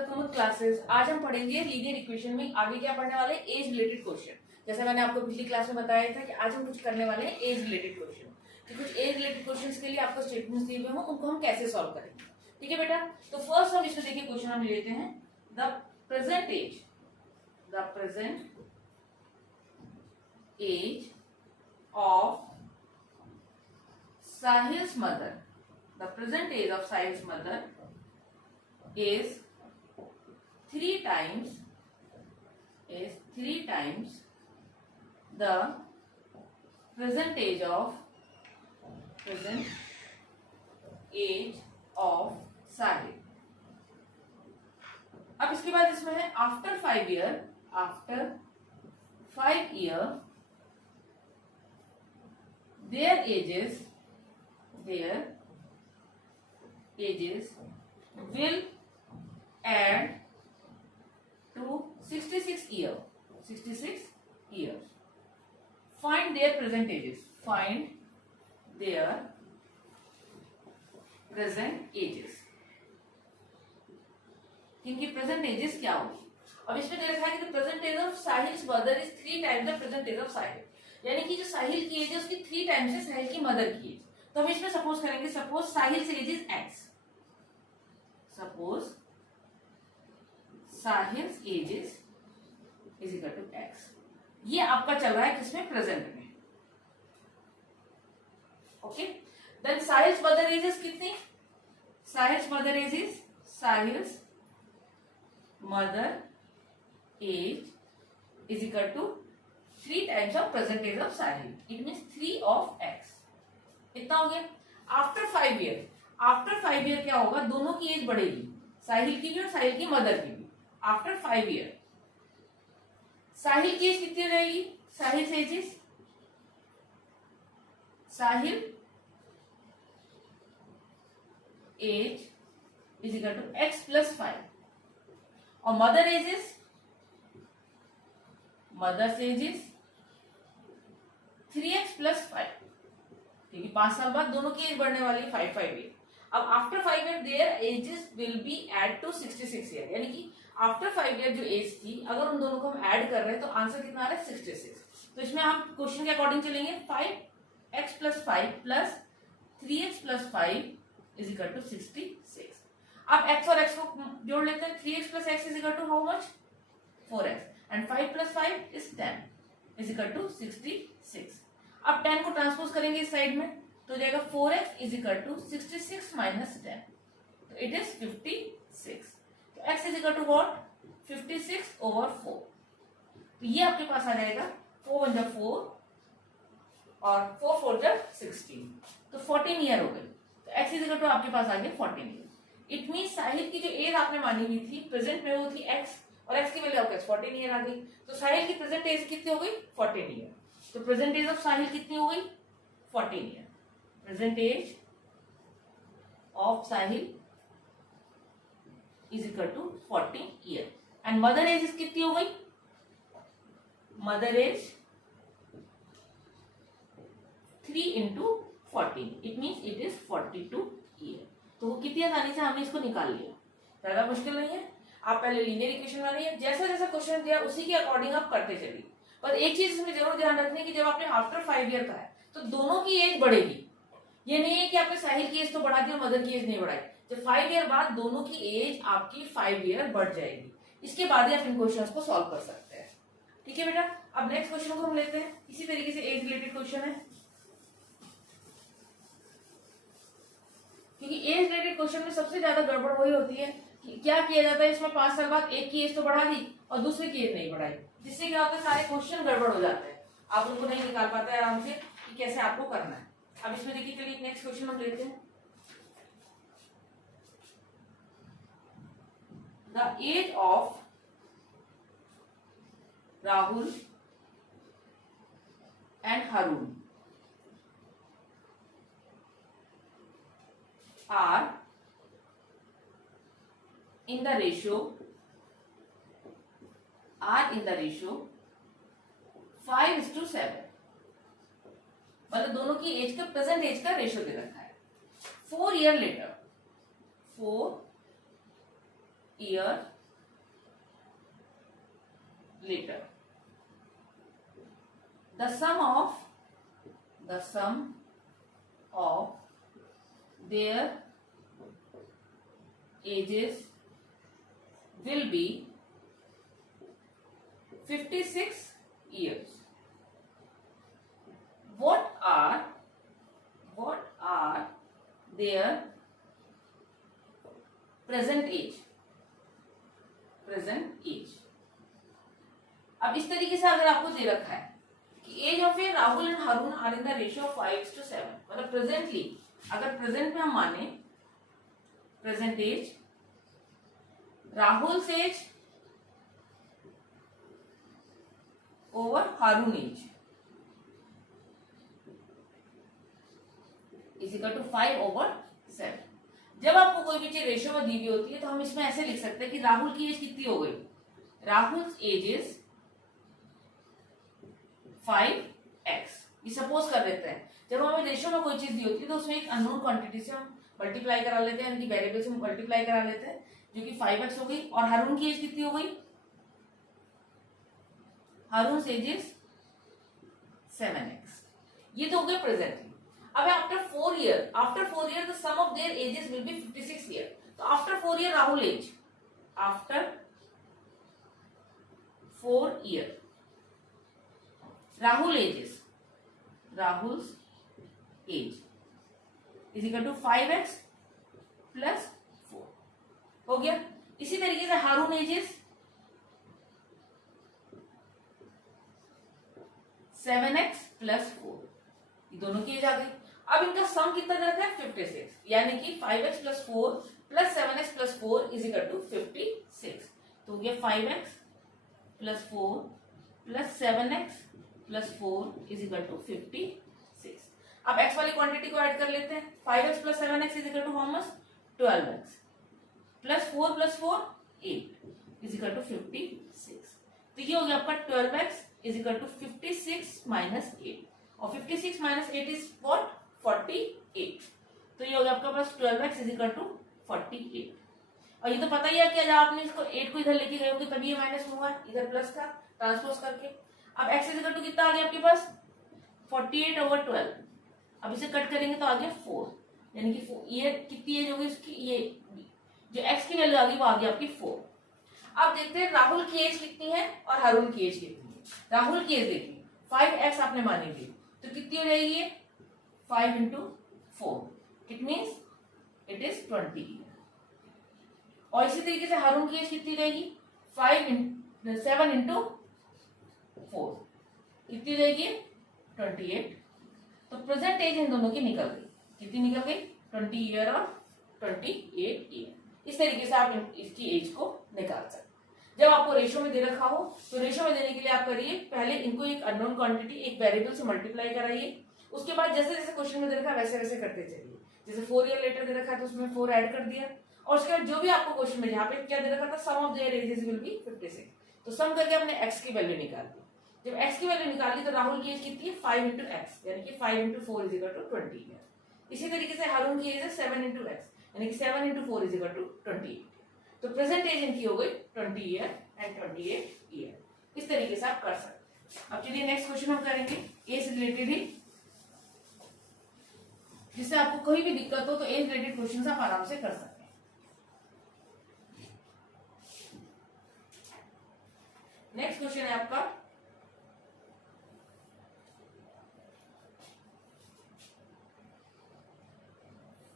Welcome classes. आज हम पढ़ेंगे लीनियर इक्वेशन में आगे क्या पढ़ने वाले हैं, एज रिलेटेड क्वेश्चन। जैसा मैंने आपको पिछली क्लास में बताया था कि आज हम कुछ करने वाले हैं एज रिलेटेड क्वेश्चन, कि कुछ एज रिलेटेड क्वेश्चंस के लिए आपको स्टेटमेंट्स दिए हुए हों, उनको हम कैसे सॉल्व करेंगे। ठीक है बेटा, तो फर्स्ट हम इसमें देखिए क्वेश्चन हम लेते हैं the present age of Sahil's mother. The present age of Sahil's mother is three times the present age of Sahil. अब इसके बाद इसमें है after 5 year their ages will add to 66 years. Find their present ages. इनकी present ages क्या होगी। अब इसमें दे रखा है कि present age of Sahil's mother is 3 times the present age of Sahil, यानी कि जो साहिल की एज है उसकी 3 टाइम्स है साहिल की मदर की एज। तो हम इसमें सपोज करेंगे, suppose Sahil age is x, suppose Sahil's age is equal to x. ये आपका चल रहा है किसमें, प्रेजेंट में। Okay, then Sahil's mother age is कितनी, Sahil's mother age is equal to 3 times of present age of Sahil, it means 3 of x. इतना हो गया। आफ्टर 5 ईयर क्या होगा, दोनों की एज बढ़ेगी, साहिल की भी और साहिल की मदर की भी। आफ्टर 5 ईयर साहिल की एज कितनी रहेगी, Sahil age is equal to x plus 5 और mother's as is 3x plus 5, क्योंकि 5 साल बाद दोनों की एज बढ़ने वाली है 5 ईयर। अब after 5 year their ages will be add to 66 year, यानी कि आफ्टर 5 ईयर जो एज थी अगर उन दोनों को हम ऐड कर रहे हैं तो आंसर कितना आ रहा है 66। तो इसमें हम क्वेश्चन के अकॉर्डिंग चलेंगे, 5x plus 5 plus 3x plus 5 is equal to 66। अब x और x को जोड़ लेते हैं, 3x plus x is equal to how much, 4x and 5 plus 5 is 10 is equal to 66। अब 10 को ट्रांसपोज करेंगे इस साइड में तो जाएगा 4x is equal to 66 minus 10, तो इट इज 56। तो x is equal to what, 56 over 4। तो ये आपके पास आ जाएगा 4 1 4 और 4 4 16, तो 14 ईयर हो गए। तो x इज इक्वल टू आपके पास आ गया 14 ईयर। इट मीन साहिल की जो एज आपने मानी हुई थी प्रेजेंट में वो थी x और x की वैल्यू आपके 14 ईयर आ गई। तो साहिल की प्रेजेंट एज कितनी हो गई, 14 ईयर। तो प्रेजेंट एज ऑफ साहिल कितनी हो गई, 14 year. Present age of Sahil is equal to 14 year and mother age कितनी हो गई, mother age 3 into 14, it means it is 42 year. तो वो कितनी आसानी से हमने इसको निकाल लिया, ज्यादा मुश्किल नहीं है। आप पहले लीनियर इक्वेशन बनाइए, जैसा जैसा क्वेश्चन दिया उसी के अकॉर्डिंग आप करते चलिए। पर एक चीज इसमें जरूर ध्यान रखने की, जब आपने आफ्टर 5 ईयर का है तो दोनों की एज बढ़ेगी। ये नहीं है कि आपने साहिल की एज तो बढ़ा दी और मदर की एज नहीं बढ़ाई। जब 5 ईयर बाद दोनों की एज आपकी 5 ईयर बढ़ जाएगी, इसके बाद ही आप इन क्वेश्चंस को सॉल्व कर सकते हैं। ठीक है बेटा, अब नेक्स्ट क्वेश्चन को हम लेते हैं, इसी तरीके से एज रिलेटेड क्वेश्चन है। क्योंकि एज रिलेटेड क्वेश्चन में सबसे ज्यादा गड़बड़ वही होती है कि क्या किया जाता है, इसमें 5 साल बाद एक की एज तो बढ़ा दी और दूसरे की एज नहीं बढ़ाई, जिससे क्या होता है सारे क्वेश्चन गड़बड़ हो जाते हैं, आप उनको नहीं निकाल पाते आराम से कि कैसे आपको करना है। अब इसमें देखिए, चलिए नेक्स्ट क्वेश्चन हम लेते हैं। The age of Rahul and Harun are in the ratio 5:7, मतलब दोनों की एज का प्रेजेंट एज का रेशियो दे रखा है। 4 year later year later. The sum of their ages will be 56 years. What are their present age? अब इस तरीके से अगर आपको दे रखा है कि age of a Rahul and Haroon are in the ratio of 5:7, मतलब प्रेजेंटली, अगर प्रेजेंट में हम माने present age, Rahul age over Haroon age is equal to 5/7। जब आपको कोई भी चीज रेशियो में दी हुई होती है तो हम इसमें ऐसे लिख सकते हैं कि राहुल की एज कितनी हो गई, राहुल एज इज 5x। ये सपोज कर देते हैं, जब हमें रेशियो में कोई चीज दी होती है तो उसमें एक अननोन क्वांटिटी से हम मल्टीप्लाई करा लेते हैं, यानी कि वेरिएबल से मल्टीप्लाई करा लेते हैं, जो कि 5x हो गई। और हारून की एज कितनी हो गई, हारून एज इज 7x। ये तो हो गए प्रेजेंटली। अब after 4 year the sum of their ages will be 56 year. तो after 4 year Rahul age, after 4 year Rahul age is equal to 5x plus 4 हो गया। इसी तरीके से हारून एजेस 7x प्लस 4, ये दोनों की एज आ गई। अब इनका सम कितना दे रखा है, 56, यानी कि 5x plus 4 plus 7x plus 4 is equal to 56। तो हो गया 5x plus 4 plus 7x plus 4 is equal to 56। अब x वाली क्वांटिटी को ऐड कर लेते हैं। 5x plus 7x is equal to how much, 12x plus 4 8 is equal to 56। तो ये हो गया आपका 12x is equal to 56 minus 8, और 56 माइनस 8 इज व्हाट, 48। तो ये हो गया आपका पास 12x इज इक्वल टू 48। और ये तो पता ही है कि जब आपने इसको 8 को इधर लेके गए होंगे तभी ये माइनस होगा, इधर प्लस का ट्रांसपोज करके। अब x इज इक्वल टू कितना आ गया आपके पास, 48/12। अब इसे कट करेंगे तो आ गया 4, यानी कि 4, ये कितनी एज होगी इसकी, ये जो x की वैल्यू आ गई वो आ गई आपकी 4। अब देखते हैं राहुल की एज कितनी है और हारून की एज कितनी है। राहुल की एज देखिए 5x आपने मानी थी, तो कितनी हो जाएगी, 5 into 4, it means it is 20। और इसी तरीके से हारून की एज कितनी रहेगी, 7 into 4 कितनी रहेगी, 28। तो प्रेजेंट एज इन दोनों की निकल गई, कितनी निकल गई, 20 ईयर और 28 ईयर। इस तरीके से आप इसकी एज को निकाल सकते हैं। जब आपको रेशियो में दे रखा हो तो रेशियो में देने के लिए आप करिए, पहले इनको एक अननोन क्वांटिटी एक वेरिएबल से मल्टीप्लाई कराइए, उसके बाद जैसे जैसे क्वेश्चन में दे रखा है वैसे वैसे करते चलिए। जैसे 4 ईयर लेटर दे रखा है तो उसमें 4 ऐड कर दिया, और उसके बाद जो भी आपको क्वेश्चन में यहाँ पे क्या दे रखा था, sum of their ages will be 56, तो सम करके हमने x की वैल्यू निकाल दी। जब x की वैल्यू निकाली तो राहुल की एज कितनी है, 5 into x, यानी कि 5 into 4 is equal to 20 year. इसी तरीके से हारून की एज है 7 into x, यानी कि 7 into 4 इज इक्वल टू 28। तो प्रेजेंट एज इनकी हो गई 20 ईयर एंड 28 ईयर। इस तरीके से आप कर सकते हैं। अब चलिए नेक्स्ट क्वेश्चन हम करेंगे एज से रिलेटेड ही, जिससे आपको कोई भी दिक्कत हो तो एज रिलेटेड क्वेश्चन आप आराम से कर सकते हैं। नेक्स्ट क्वेश्चन है आपका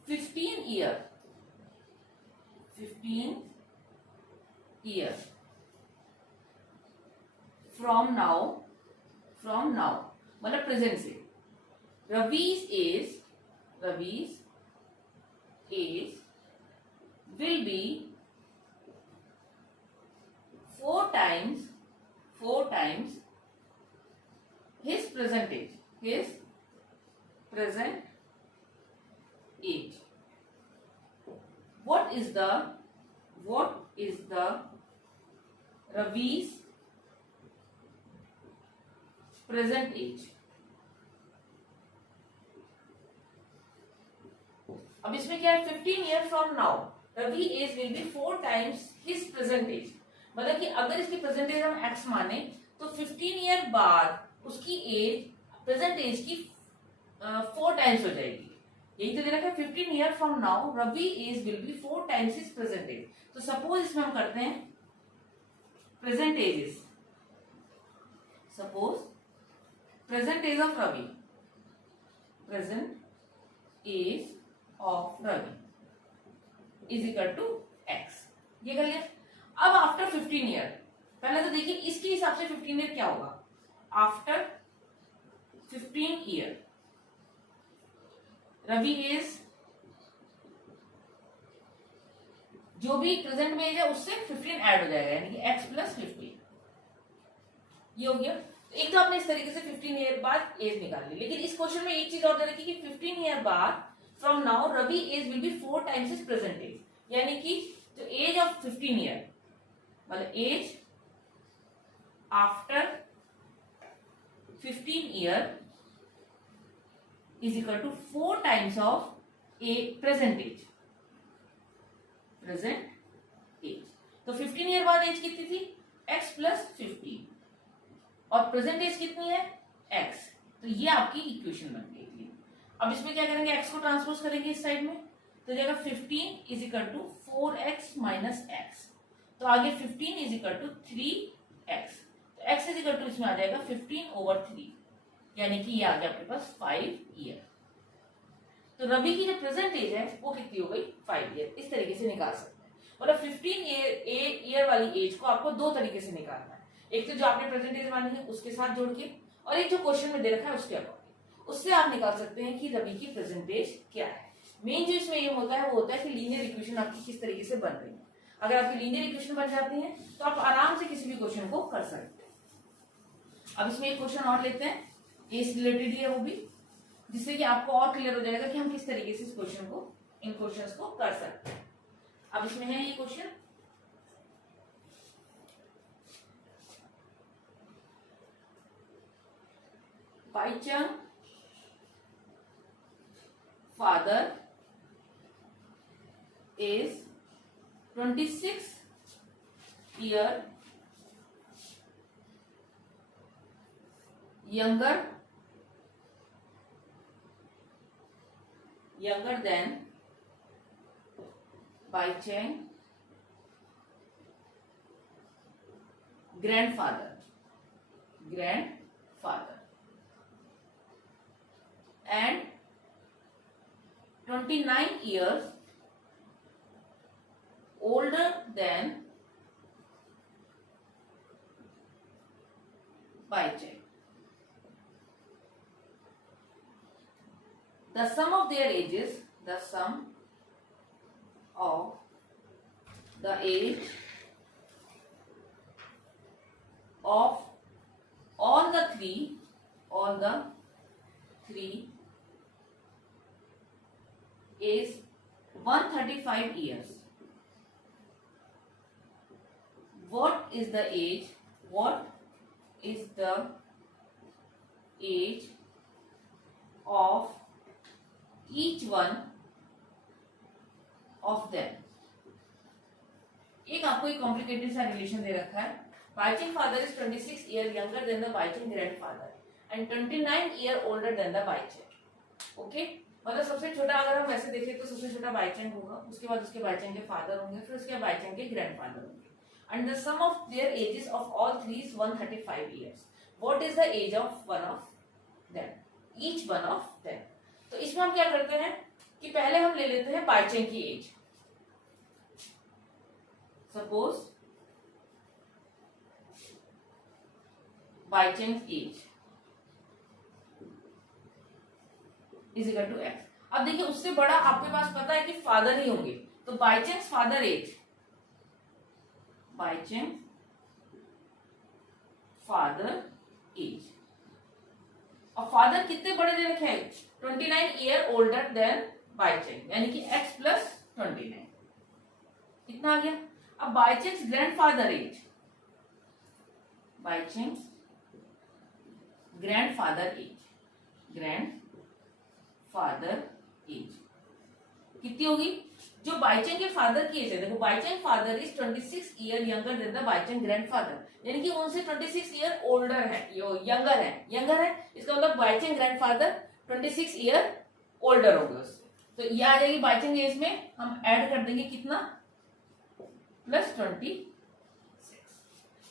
15 ईयर फ्रॉम नाउ मतलब प्रेजेंट से, Ravi's as will be 4 times his present age. What is the Ravi's present age? अब इसमें क्या है, 15 year from now, Ravi age will be 4 times his present age. मतलब कि अगर इसकी प्रेजेंट एज हम x माने तो 15 ईयर बाद उसकी एज प्रेजेंट एज की 4 टाइम्स हो जाएगी। यही तो दे रखा है 15 year from now Ravi age will be 4 times his present age. तो सपोज इसमें हम करते हैं present age, suppose present age of Ravi, present age of Ravi is equal to x। ये कर लिया। अब आफ्टर 15 ईयर, पहले तो देखिए इसके हिसाब से 15 ईयर क्या होगा। आफ्टर 15 ईयर रवि एज, जो भी प्रेजेंट में एज है उससे 15 ऐड हो जाएगा, यानी कि x प्लस 15। ये हो गया। तो एक तो आपने इस तरीके से 15 ईयर बाद एज निकाल ली। लेकिन इस क्वेश्चन में एक चीज और दे रखी कि 15 ईयर बाद from now Ravi age will be 4 times his present age, यानी कि जो एज ऑफ 15 ईयर मतलब age after 15 year is equal to 4 times of a present age, present age. तो 15 ईयर बाद एज कितनी थी x प्लस 15 और प्रेजेंट एज कितनी है x। तो ये आपकी इक्वेशन बन गई। अब इसमें क्या करेंगे, x को ट्रांसपोज करेंगे इस साइड में, तो जाएगा 15 is equal to 4x minus x. तो आगे 15 इज इक्वल टू 3x, तो x इज इक्वल टू इसमें आ जाएगा 15/3, यानी कि ये आ गया आपके पास 5 ईयर। तो रवि की जो प्रेजेंट एज है वो कितनी हो गई 5 ईयर। इस तरीके से निकाल सकते हैं। मतलब 15 ईयर वाली एज को आपको दो तरीके से निकालना है, एक तो जो आपने प्रेजेंट एज मानी है उसके साथ जोड़ के, और एक जो क्वेश्चन में दे रखा है उसके अकॉर्डिंग। उससे आप निकाल सकते हैं कि रवि की प्रेजेंट एज क्या है। मेन जो इसमें ये होता है वो होता है कि लीनियर इक्वेशन आपकी किस तरीके से बन रही है। अगर आपकी लीनियर इक्वेशन बन जाती है तो आप आराम से किसी भी क्वेश्चन को कर सकते हैं। अब इसमें एक क्वेश्चन और लेते हैं, एज रिलेटेड ही है वो भी, जिससे कि आपको और क्लियर हो जाएगा कि हम किस तरीके से इस क्वेश्चन को, इन क्वेश्चंस को कर सकते हैं। अब इसमें है ये question, Baichung father is 26 year younger than Baicheng grandfather and 29 years older than Baicheng. The sum of their ages, the sum of the age of all the three is 135 years. What is the age of each one of them? एक आपको एक complicated सा relation दे रखा है। Baicheng father is 26 year younger than the Baicheng grandfather and 29 year older than the Baicheng. Okay, मतलब सबसे छोटा अगर हम वैसे देखें तो सबसे छोटा Baicheng होगा, उसके बाद उसके Baicheng के फादर होंगे, फिर उसके Baicheng के ग्रैंडफादर होंगे। And the sum of their ages of all three is 135 years. What is the age of one of them? Each one of them. तो इसमें हम क्या करते हैं कि पहले हम ले लेते हैं Baicheng की as. Suppose Baicheng's age is equal to x। अब देखिए उससे बड़ा आपके पास पता है कि फादर ही होंगे, तो Baicheng's father age, Baicheng's father age, और फादर कितने बड़े दे रखे हैं 29 ईयर ओल्डर देन Baicheng, यानी कि x प्लस 29 कितना आ गया। अब Baicheng's grandfather as, Baicheng's grandfather as कितनी होगी जो बाइचेंग के फादर की एज है, देखो Baicheng father is 26 year younger than the Baicheng grandfather, यानी कि उनसे 26 ईयर ओल्डर है, यंगर है, इसका मतलब बाइचेंग ग्रैंडफादर 26 ईयर ओल्डर होंगे उससे। तो ये आ जाएगी बाइचेंग एज में हम ऐड कर देंगे कितना, प्लस 26।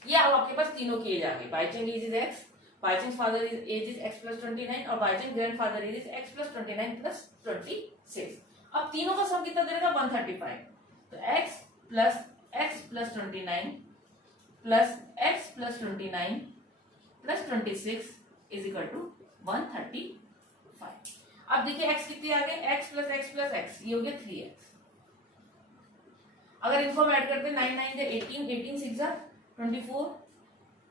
ये अब आपके पास तीनों की एज आ गई, Baicheng age is X, Baicheng father age is X plus 29 और Baicheng grandfather age is X plus 29 plus 26। अब तीनों का सम कितना दे देगा 135, तो x plus 29 plus x plus 29 plus 26 is equal to 135। अब देखिए x कितनी आ गई, x प्लस x, ये हो गया 3x। अगर इनको हम ऐड करते हैं 9 9 18, 18 6 24,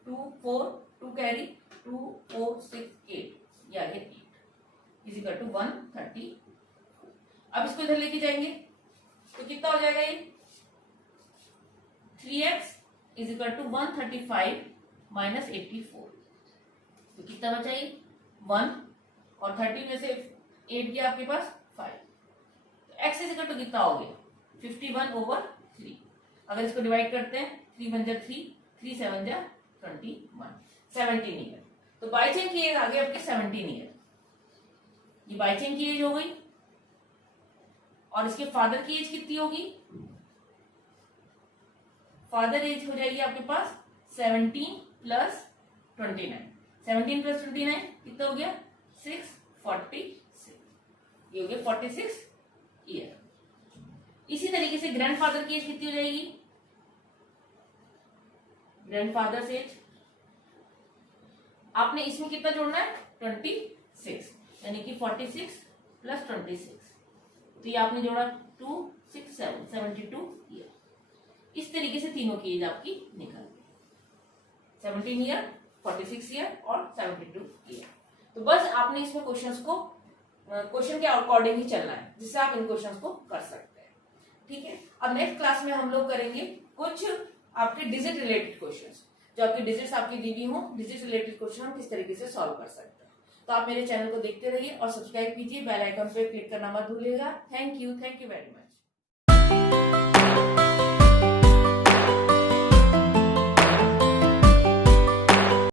2 4 2 कैरी 2 4 6 8, ये आ गया 8 इज इक्वल टू 130। अब इसको इधर लेके जाएंगे तो कितना हो जाएगा ये 3x is equal to 135 minus 84, तो कितना बचा ये 1 और 30 में से 8 गया आपके पास 5, तो x इज इक्वल टू कितना हो गया 51/3। अगर इसको डिवाइड करते हैं 3 1 जा 3, 3 7 जा 21, 17 ईयर। तो बाइचेंग की एज आ गई आपके 17 ईयर, ये बाइचेंग की एज हो गई। और इसके फादर की एज कितनी होगी, फादर एज हो जाएगी आपके पास 17 प्लस 29, 17 प्लस 29 कितना हो गया 646, ये हो गया 46 ईयर। इसी तरीके से ग्रैंडफादर की एज कितनी हो जाएगी, ग्रैंडफादर एज आपने इसमें कितना जोड़ना है 26, यानी कि 46 प्लस 26, तो ये आपने जोड़ा 2 6 7 72 ईयर। इस तरीके से तीनों की एज आपकी निकल गई, 17 ईयर, 46 ईयर और 72 ईयर। तो बस आपने इसमें क्वेश्चंस को क्वेश्चन के अकॉर्डिंग ही चलना है, जिससे आप इन क्वेश्चंस को कर सकते हैं। ठीक है, अब नेक्स्ट क्लास में हम लोग करेंगे कुछ आपके डिजिट रिलेटेड क्वेश्चंस, जो आपकी डिजिट्स आपकी दी हुई हो, डिजिट रिलेटेड क्वेश्चन हम किस तरीके से सॉल्व कर सकते हैं। तो आप मेरे चैनल को देखते रहिए और सब्सक्राइब कीजिए, बेल आइकन पे क्लिक करना मत भूलिएगा। Thank you very much.